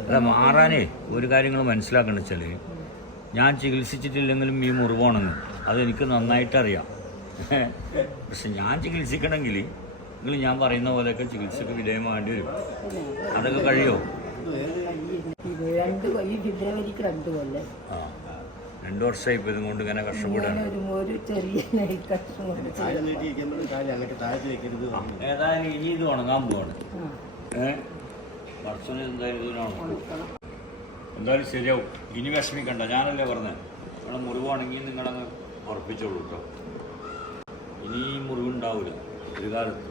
അല്ല മാറാനേ ഒരു കാര്യങ്ങൾ മനസ്സിലാക്കണം വെച്ചാൽ ഞാൻ ചികിത്സിച്ചിട്ടില്ലെങ്കിലും ഈ മുറിവാണെന്ന്. അതെനിക്ക് നന്നായിട്ട് അറിയാം പക്ഷെ ഞാൻ ചികിത്സിക്കണമെങ്കിൽ നിങ്ങൾ ഞാൻ പറയുന്ന പോലെയൊക്കെ ചികിത്സക്ക് വിധേയമാകേണ്ടി വരും. അതൊക്കെ കഴിയോ? രണ്ട് കൊ- ഈ ഫെബ്രുവരിക്ക് രണ്ട് കൊല്ലം? രണ്ടു വർഷമായി ഇപ്പം ഇതും കൊണ്ട് ഇങ്ങനെ വെക്കരുത് ഏതായാലും ഇനി ഇത് ഉണങ്ങാൻ പോവാണ്. ഏഹ് എന്തായാലും ശരിയാവും. ഇനി വിഷമിക്കണ്ട. ഞാനല്ലേ പറഞ്ഞത് നിങ്ങളെ മുറിവാണെങ്കിൽ നിങ്ങളങ്ങ് ഉറപ്പിച്ചോളൂ കേട്ടോ. ഇനി മുറിവുണ്ടാവൂല. മുറിവുണ്ടാവില്ല ഒരു കാലത്ത്.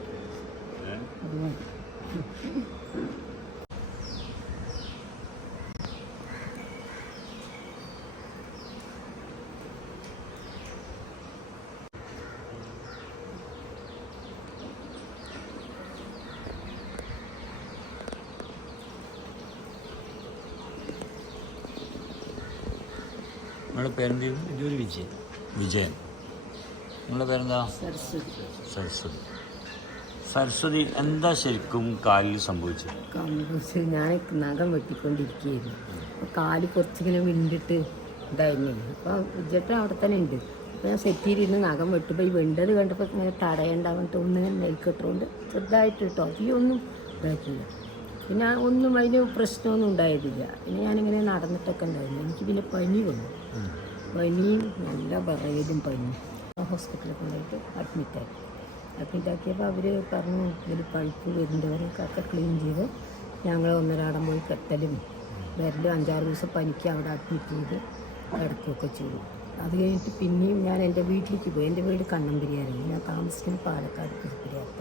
ഏ? നിങ്ങളുടെ പേരെന്ത് ഇതൊരു വിജയൻ. വിജയൻ. നിങ്ങളുടെ പേരെന്താ? സരസ്വതി. സരസ്വതി. സരസ്വതി എന്താ ശരിക്കും കാലിൽ സംഭവിച്ചത്? കാലിൽ ഞാൻ നഖം വെട്ടിക്കൊണ്ടിരിക്കുകയായിരുന്നു. അപ്പോൾ കാൽ കുറച്ചിങ്ങനെ വിണ്ടിട്ട് ഇതായിരുന്നു. അപ്പോൾ വിജയട്ടൻ അവിടെ തന്നെ ഉണ്ട്. അപ്പോൾ ഞാൻ സെറ്റിയിരുന്ന് നഖം വെട്ടുമ്പോൾ ഈ വെണ്ടത് കണ്ടപ്പോൾ ഇങ്ങനെ തടയണ്ടാവട്ടെ ഒന്ന് നെൽക്കെട്ടുകൊണ്ട് ചെറുതായിട്ട് കേട്ടോ അധികമൊന്നും ഇതാക്കില്ല പിന്നെ ഒന്നും അതിന് പ്രശ്നമൊന്നും ഉണ്ടായതില്ല. പിന്നെ ഞാനിങ്ങനെ നടന്നിട്ടൊക്കെ ഉണ്ടായിരുന്നു. എനിക്ക് പിന്നെ പനി വന്നു. പനിയും നല്ല പറയലും പനി. ഹോസ്പിറ്റലിൽ കൊണ്ടുപോയിട്ട് അഡ്മിറ്റായി അഡ്മിറ്റാക്കിയപ്പോൾ അവർ പറഞ്ഞു ഇതിൽ പഴുപ്പ് വരുന്നവരൊക്കെ ക്ലീൻ ചെയ്ത് ഞങ്ങൾ ഒന്നരാടം പോയി കെട്ടലും. വരലും അഞ്ചാറ് ദിവസം പനിക്ക് അവിടെ അഡ്മിറ്റ് ചെയ്ത് കിടക്കുകയൊക്കെ ചെയ്തു. അത് കഴിഞ്ഞിട്ട് പിന്നെയും ഞാൻ എന്റെ വീട്ടിലേക്ക് പോയി. എന്റെ വീട് കണ്ണമ്പരിയായിരുന്നു. ഞാൻ താമസിക്കുന്ന പാലക്കാട് തിരുപ്പതിയാത്ത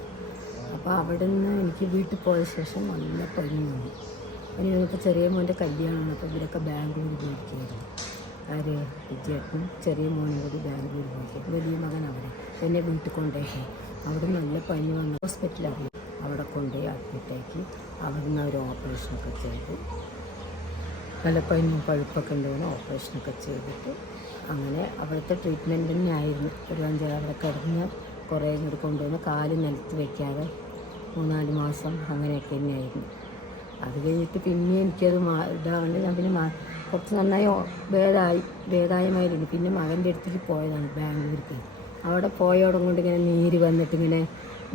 അപ്പോൾ അവിടെ നിന്ന് എനിക്ക് വീട്ടിൽ പോയ ശേഷം നല്ല പനി വന്നു. പനി വന്നപ്പോൾ ചെറിയ മോന്റെ കല്യാണമാണ്. അപ്പോൾ ഇവരൊക്കെ ബാംഗ്ലൂർ പോയിരിക്കുകയായിരുന്നു. ആര് വിജയപ്പും ചെറിയ മോനും കൂടി ബാംഗ്ലൂർ പോയിരിക്കും വലിയ മകൻ അവിടെ എന്നെ വീട്ടിൽ കൊണ്ടുപോയി. അവിടെ നല്ല പനി വന്നു. ഹോസ്പിറ്റലാണ് അവിടെ കൊണ്ടുപോയി അഡ്മിറ്റാക്കി. അവിടെ നിന്ന് അവർ ഓപ്പറേഷനൊക്കെ ചെയ്തു. നല്ല പനിയും പഴുപ്പൊക്കെ ഉണ്ടാവുന്ന ഓപ്പറേഷനൊക്കെ ചെയ്തിട്ട് അങ്ങനെ അവിടുത്തെ ട്രീറ്റ്മെന്റ് തന്നെ ആയിരുന്നു ഒരു അഞ്ചാറ് അവിടെ കിടന്ന് കുറേ ഇങ്ങോട്ട് കൊണ്ടുവന്ന് കാൽ നിലത്ത് വെക്കാതെ മൂന്നാൽ മാസം അങ്ങനെയൊക്കെ തന്നെയായിരുന്നു. അത് കഴിഞ്ഞിട്ട് പിന്നെ എനിക്കത് മാ ഇതാകണ്ട് ഞാൻ പിന്നെ മാ കുറച്ച് നന്നായി ഭേദമായി ഭേദായമായിരുന്നു. പിന്നെ മകന്റെ അടുത്തേക്ക് പോയതാണ് ബാംഗ്ലൂർക്ക്. അവിടെ പോയോടം കൊണ്ട് ഇങ്ങനെ നീര് വന്നിട്ട് ഇങ്ങനെ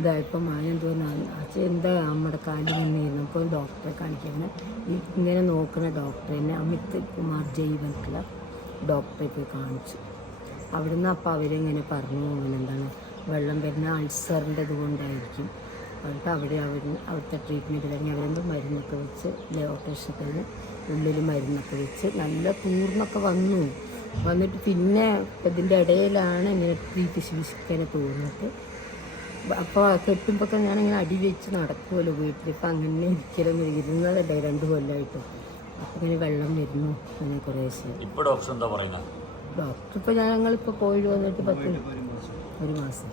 ഇതായപ്പോൾ മകൻ തോന്നുന്നു അച്ഛൻ എന്താ നമ്മുടെ കാലിൽ നിന്നിരുന്നു അപ്പോൾ ഡോക്ടറെ കാണിക്കാൻ ഇങ്ങനെ നോക്കുന്ന ഡോക്ടറിനെ അമിത് കുമാർ ജൈവൻക്കുള്ള ഡോക്ടറെ പോയി കാണിച്ചു. അവിടുന്ന് അപ്പോൾ അവരിങ്ങനെ പറഞ്ഞു അങ്ങനെ എന്താണ് വെള്ളം വരുന്ന അൾസറിന്റെ ഇതുകൊണ്ടായിരിക്കും എന്നിട്ട് അവിടെ അവർ അവിടുത്തെ ട്രീറ്റ്മെന്റ് കഴിഞ്ഞ് അവരെന്തോ മരുന്നൊക്കെ വെച്ച് ഓപ്പറേഷൻ കഴിഞ്ഞ് ഉള്ളിൽ മരുന്നൊക്കെ വെച്ച് നല്ല പൂർണൊക്കെ വന്നു. വന്നിട്ട് പിന്നെ ഇതിന്റെ ഇടയിലാണ് ഇങ്ങനെ ഈ പിശുപിശുക്കനെ തോന്നിയിട്ട് അപ്പോൾ കെട്ടുമ്പോൾ ഞാനിങ്ങനെ അടി വെച്ച് നടക്കുമല്ലോ വീട്ടിൽ ഇപ്പം അങ്ങനെ ഇരിക്കലൊന്നും ഇരുന്നതല്ലേ രണ്ട് കൊല്ലമായിട്ട് അപ്പം ഇങ്ങനെ വെള്ളം വരുന്നു. അങ്ങനെ കുറേശ്ശെ ഡോക്ടർ ഇപ്പോൾ ഞങ്ങളിപ്പോൾ പോയി വന്നിട്ട് പത്ത് ഒരു മാസം.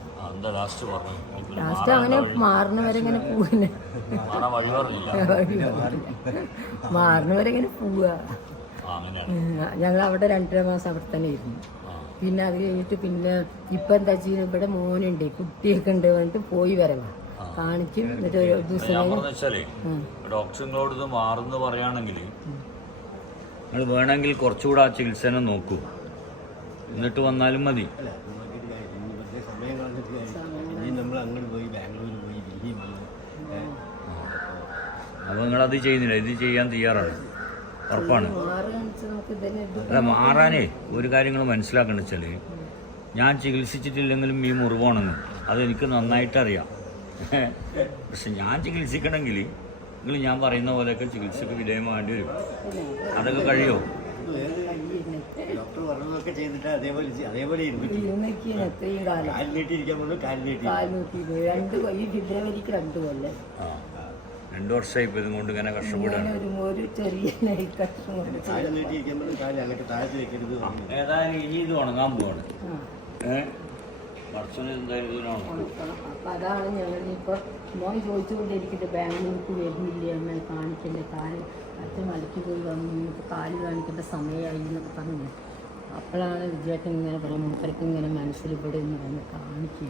ലാസ്റ്റ് അങ്ങനെ മാറണവരെ ഇങ്ങനെ പോവുന്നെ. മാറണവരെ ഇങ്ങനെ പോവുക. ഞങ്ങൾ അവിടെ രണ്ടര മാസം അവിടെ തന്നെ ഇരുന്നു. പിന്നെ അത് കഴിഞ്ഞിട്ട് പിന്നെ ഇപ്പം എന്താ ചെയ്യുന്നത് ഇവിടെ മോനുണ്ട് കുട്ടിയൊക്കെ ഉണ്ട് പറഞ്ഞിട്ട് പോയി വരവ കാണിക്കും എന്നിട്ട് ഒരു ദിവസം ഇത് മാറുന്നു പറയുകയാണെങ്കിൽ നിങ്ങൾ വേണമെങ്കിൽ കുറച്ചുകൂടെ ആ ചികിത്സനെ നോക്കൂ. എന്നിട്ട് വന്നാലും മതി. അപ്പോൾ നിങ്ങളത് ചെയ്യുന്നില്ല. ഇത് ചെയ്യാൻ തയ്യാറാണ്. ഉറപ്പാണ്. അല്ല മാറാനേ ഒരു കാര്യങ്ങൾ മനസ്സിലാക്കണം വെച്ചാൽ ഞാൻ ചികിത്സിച്ചിട്ടില്ലെങ്കിലും ഈ മുറിവാണെന്ന്. അതെനിക്ക് നന്നായിട്ട് അറിയാം. പക്ഷെ ഞാൻ ചികിത്സിക്കണമെങ്കിൽ നിങ്ങൾ ഞാൻ പറയുന്ന പോലെയൊക്കെ ചികിത്സക്ക് വിധേയമാകേണ്ടി വരും. അതൊക്കെ കഴിയോ? രണ്ട് ഈ ഫെബ്രുവരിക്ക് രണ്ട് കൊല്ലം. ആ. രണ്ടു വർഷമായി ഇപ്പം ഇതും കൊണ്ട് ഇങ്ങനെ കഷ്ടപ്പെടുകയാണ് ഏതായാലും ഇനി ഇത് ഉണങ്ങാൻ പോവാണ്. ഏഹ് എന്തായാലും അപ്പം അതാണ് ഞങ്ങൾ ഇപ്പോൾ മോൻ ചോദിച്ചുകൊണ്ടിരിക്കുന്നത് ബാംഗ്ലൂർക്ക് വരുന്നില്ല അമ്മ കാണിക്കണ്ടേ കാൽ അച്ഛൻ മലയ്ക്ക് പോയി വന്നു കാൽ കാണിക്കേണ്ട സമയമായി എന്നൊക്കെ പറഞ്ഞു അപ്പോഴാണ് വിജയേട്ടൻ ഇങ്ങനെ പറയാം മൂപ്പർക്ക് ഇങ്ങനെ മനസ്സിൽ ഇവിടെ നിന്ന് കാണിക്കുക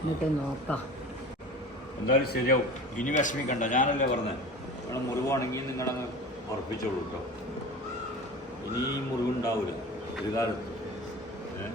എന്നിട്ട് നോക്കാം. എന്തായാലും ശരിയാവും. ഇനി വിഷമിക്കണ്ട. ഞാനല്ലേ പറഞ്ഞത് നിങ്ങളെ മുറിവാണെങ്കിൽ നിങ്ങളങ്ങ് ഉറപ്പിച്ചോളൂ കേട്ടോ ഇനി മുറിവുണ്ടാവില്ല ഒരു കാലത്ത്. ഏ?